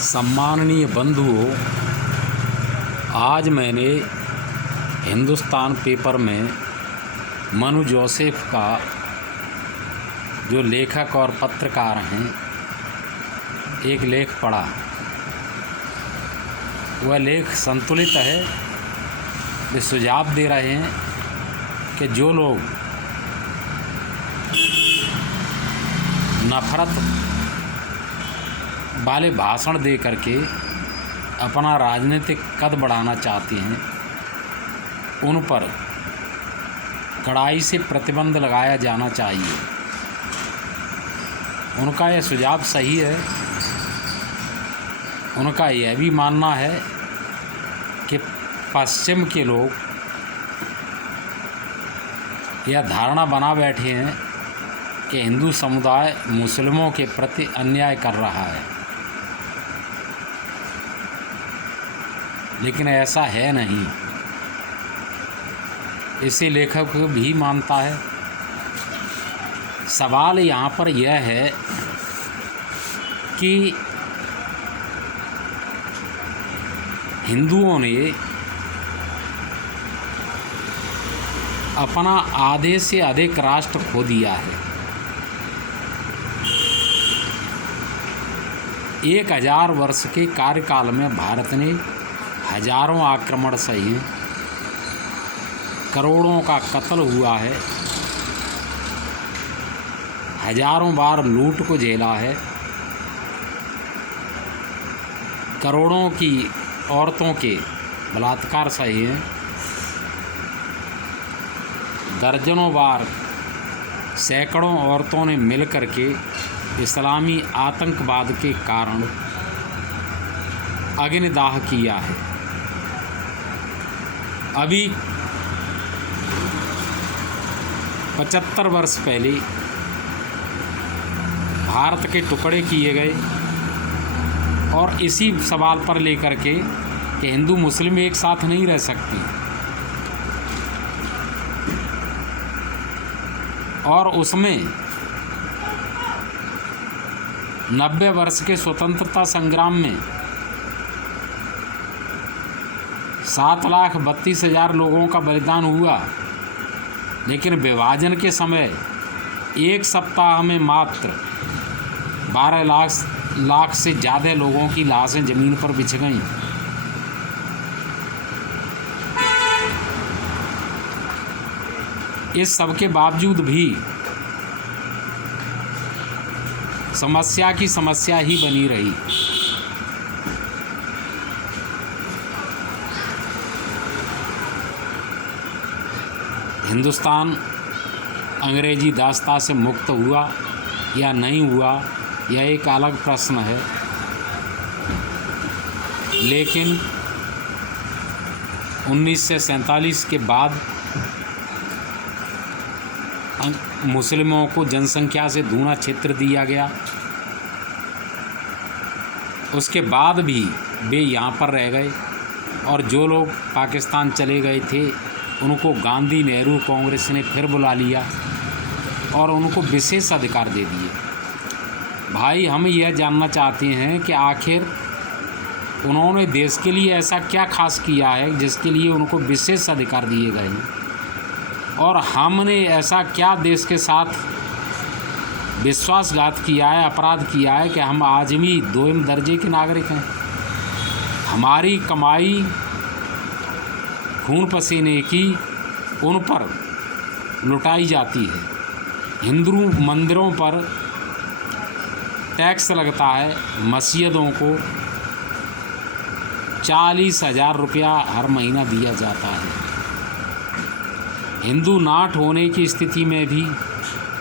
सम्माननीय बंधुओं, आज मैंने हिंदुस्तान पेपर में मनु जोसेफ का, जो लेखक और पत्रकार हैं, एक लेख पढ़ा। वह लेख संतुलित है। वे सुझाव दे रहे हैं कि जो लोग नफरत वाले भाषण दे करके अपना राजनीतिक कद बढ़ाना चाहते हैं, उन पर कड़ाई से प्रतिबंध लगाया जाना चाहिए। उनका यह सुझाव सही है। उनका यह भी मानना है कि पश्चिम के लोग यह धारणा बना बैठे हैं कि हिंदू समुदाय मुस्लिमों के प्रति अन्याय कर रहा है, लेकिन ऐसा है नहीं। इसे लेखक भी मानता है। सवाल यहाँ पर यह है कि हिंदुओं ने अपना आधे से अधिक राष्ट्र खो दिया है। 1000 वर्ष के कार्यकाल में भारत ने हजारों आक्रमण सहे, करोड़ों का कत्ल हुआ है, हजारों बार लूट को झेला है, करोड़ों की औरतों के बलात्कार सहे हैं, दर्जनों बार सैकड़ों औरतों ने मिलकर के इस्लामी आतंकवाद के कारण अग्निदाह किया है। अभी 75 वर्ष पहले भारत के टुकड़े किए गए, और इसी सवाल पर लेकर के कि हिंदू मुस्लिम एक साथ नहीं रह सकती, और उसमें 90 वर्ष के स्वतंत्रता संग्राम में 7,32,000 लोगों का बलिदान हुआ, लेकिन विभाजन के समय एक सप्ताह में मात्र 12 लाख से ज़्यादा लोगों की लाशें ज़मीन पर बिछ गईं। इस सब के बावजूद भी समस्या की समस्या ही बनी रही। हिंदुस्तान अंग्रेजी दास्ता से मुक्त हुआ या नहीं हुआ, यह एक अलग प्रश्न है, लेकिन 1947 के बाद मुस्लिमों को जनसंख्या से दूना क्षेत्र दिया गया। उसके बाद भी वे यहाँ पर रह गए, और जो लोग पाकिस्तान चले गए थे उनको गांधी नेहरू कांग्रेस ने फिर बुला लिया और उनको विशेष अधिकार दे दिए। भाई, हम यह जानना चाहते हैं कि आखिर उन्होंने देश के लिए ऐसा क्या खास किया है जिसके लिए उनको विशेष अधिकार दिए गए, और हमने ऐसा क्या देश के साथ विश्वासघात किया है, अपराध किया है कि हम आज भी 2म दर्जे के नागरिक हैं। हमारी कमाई खून पसीने की उन पर लुटाई जाती है। हिंदू मंदिरों पर टैक्स लगता है, मस्जिदों को 40,000 रुपया हर महीना दिया जाता है। हिंदू नाट होने की स्थिति में भी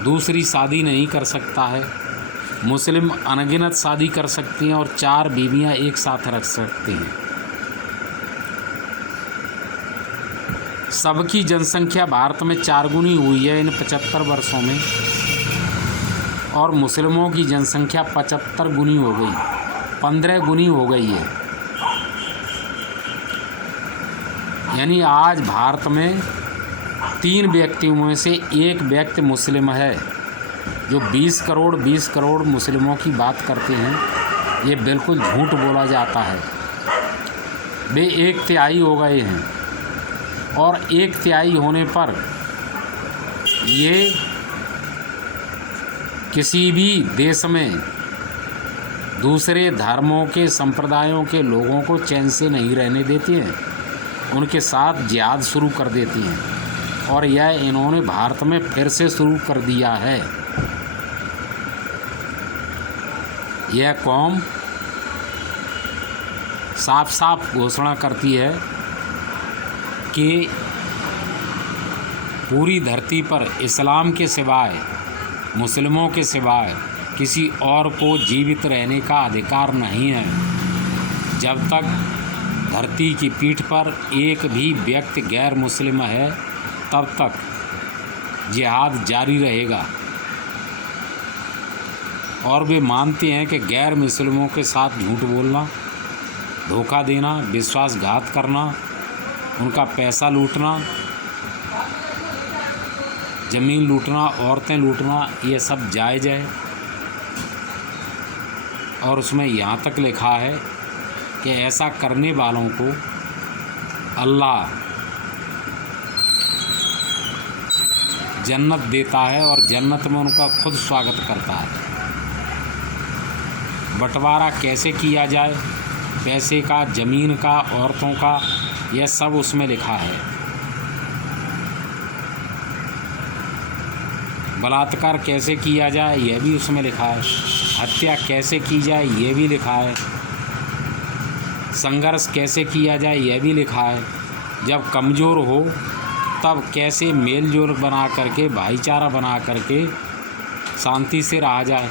दूसरी शादी नहीं कर सकता है। मुस्लिम अनगिनत शादी कर सकते हैं और 4 बीवियां एक साथ रख सकते हैं। सबकी जनसंख्या भारत में 4 गुनी हुई है इन 75 वर्षों में, और मुस्लिमों की जनसंख्या 75 गुनी हो गई, 15 गुनी हो गई है। यानी आज भारत में 3 व्यक्तियों में से 1 व्यक्ति मुस्लिम है। जो 20 करोड़ मुस्लिमों की बात करते हैं, ये बिल्कुल झूठ बोला जाता है। वे 1/3 हो गए हैं और 1/3 होने पर ये किसी भी देश में दूसरे धर्मों के संप्रदायों के लोगों को चैन से नहीं रहने देती हैं, उनके साथ जिहाद शुरू कर देती हैं और यह इन्होंने भारत में फिर से शुरू कर दिया है। यह कौम साफ साफ घोषणा करती है कि पूरी धरती पर इस्लाम के सिवाय, मुस्लिमों के सिवाय किसी और को जीवित रहने का अधिकार नहीं है। जब तक धरती की पीठ पर एक भी व्यक्ति गैर मुस्लिम है, तब तक जिहाद जारी रहेगा। और वे मानते हैं कि गैर मुस्लिमों के साथ झूठ बोलना, धोखा देना, विश्वासघात करना, उनका पैसा लूटना, ज़मीन लूटना, औरतें लूटना, ये सब जायज़ है। और उसमें यहाँ तक लिखा है कि ऐसा करने वालों को अल्लाह जन्नत देता है और जन्नत में उनका खुद स्वागत करता है। बंटवारा कैसे किया जाए, पैसे का, ज़मीन का, औरतों का, यह सब उसमें लिखा है। बलात्कार कैसे किया जाए, यह भी उसमें लिखा है। हत्या कैसे की जाए, यह भी लिखा है। संघर्ष कैसे किया जाए, यह भी लिखा है। जब कमज़ोर हो तब कैसे मेल जोल बना करके, भाईचारा बना करके शांति से रहा जाए,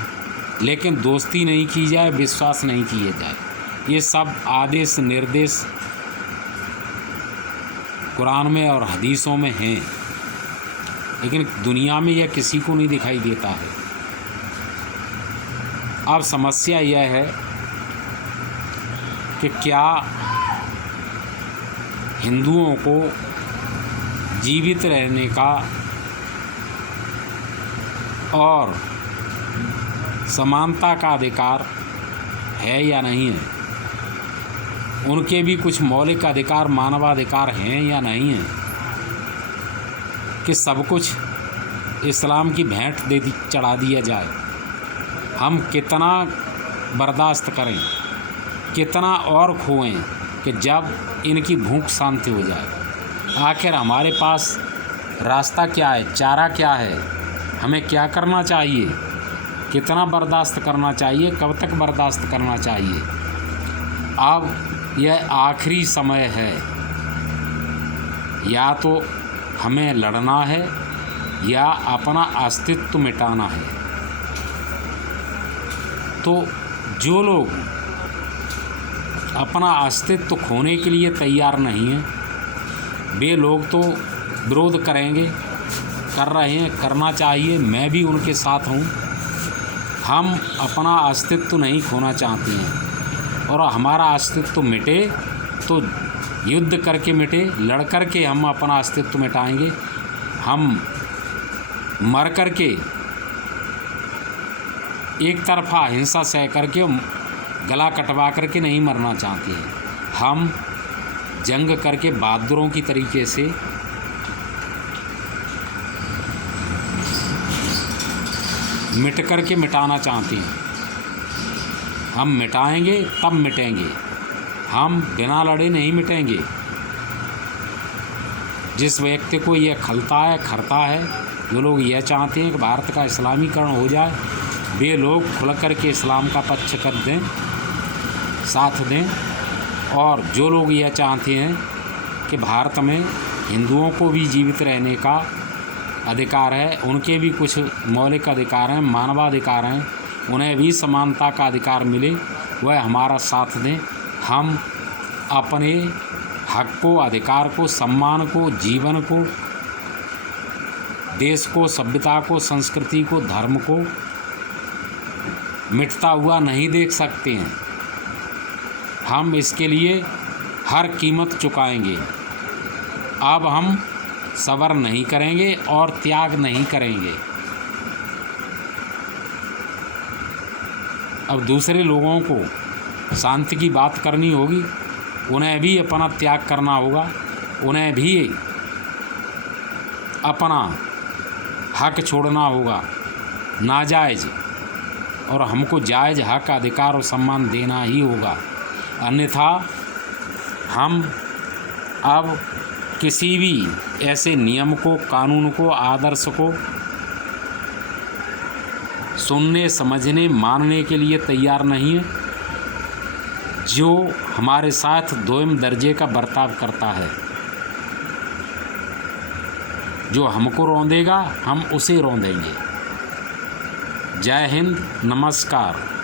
लेकिन दोस्ती नहीं की जाए, विश्वास नहीं किए जाए। ये सब आदेश निर्देश कुरान में और हदीसों में हैं, लेकिन दुनिया में यह किसी को नहीं दिखाई देता है। अब समस्या यह है कि क्या हिंदुओं को जीवित रहने का और समानता का अधिकार है या नहीं है? उनके भी कुछ मौलिक अधिकार, मानवाधिकार हैं या नहीं हैं? कि सब कुछ इस्लाम की भेंट चढ़ा दिया जाए। हम कितना बर्दाश्त करें, कितना और खोएं कि जब इनकी भूख शांति हो जाए। आखिर हमारे पास रास्ता क्या है, चारा क्या है, हमें क्या करना चाहिए, कितना बर्दाश्त करना चाहिए, कब तक बर्दाश्त करना चाहिए? अब यह आखिरी समय है, या तो हमें लड़ना है या अपना अस्तित्व मिटाना है। तो जो लोग अपना अस्तित्व खोने के लिए तैयार नहीं हैं, वे लोग तो विरोध करेंगे, कर रहे हैं, करना चाहिए, मैं भी उनके साथ हूँ। हम अपना अस्तित्व नहीं खोना चाहते हैं और हमारा अस्तित्व मिटे तो युद्ध करके मिटे, लड़ कर के हम अपना अस्तित्व मिटाएंगे। हम मर कर के, एक तरफा हिंसा सह करके, गला कटवा करके नहीं मरना चाहते हैं। हम जंग करके बहादुरों की तरीके से मिट कर के मिटाना चाहते हैं। हम मिटाएंगे तब मिटेंगे, हम बिना लड़े नहीं मिटेंगे। जिस व्यक्ति को यह खलता है, जो लोग यह चाहते हैं कि भारत का इस्लामीकरण हो जाए, वे लोग खुल कर के इस्लाम का पक्ष कर दें, साथ दें। और जो लोग यह चाहते हैं कि भारत में हिंदुओं को भी जीवित रहने का अधिकार है, उनके भी कुछ मौलिक अधिकार हैं, मानवाधिकार हैं, उन्हें भी समानता का अधिकार मिले, वह हमारा साथ दें। हम अपने हक को, अधिकार को, सम्मान को, जीवन को, देश को, सभ्यता को, संस्कृति को, धर्म को मिटता हुआ नहीं देख सकते हैं। हम इसके लिए हर कीमत चुकाएंगे। अब हम सब्र नहीं करेंगे और त्याग नहीं करेंगे। अब दूसरे लोगों को शांति की बात करनी होगी, उन्हें भी अपना त्याग करना होगा, उन्हें भी अपना हक छोड़ना होगा नाजायज़, और हमको जायज़ हक, अधिकार और सम्मान देना ही होगा। अन्यथा हम अब किसी भी ऐसे नियम को, कानून को, आदर्श को सुनने, समझने, मानने के लिए तैयार नहीं है, जो हमारे साथ दोयम दर्जे का बर्ताव करता है। जो हमको रौंदेगा हम उसे रौंदेंगे। जय हिंद, नमस्कार।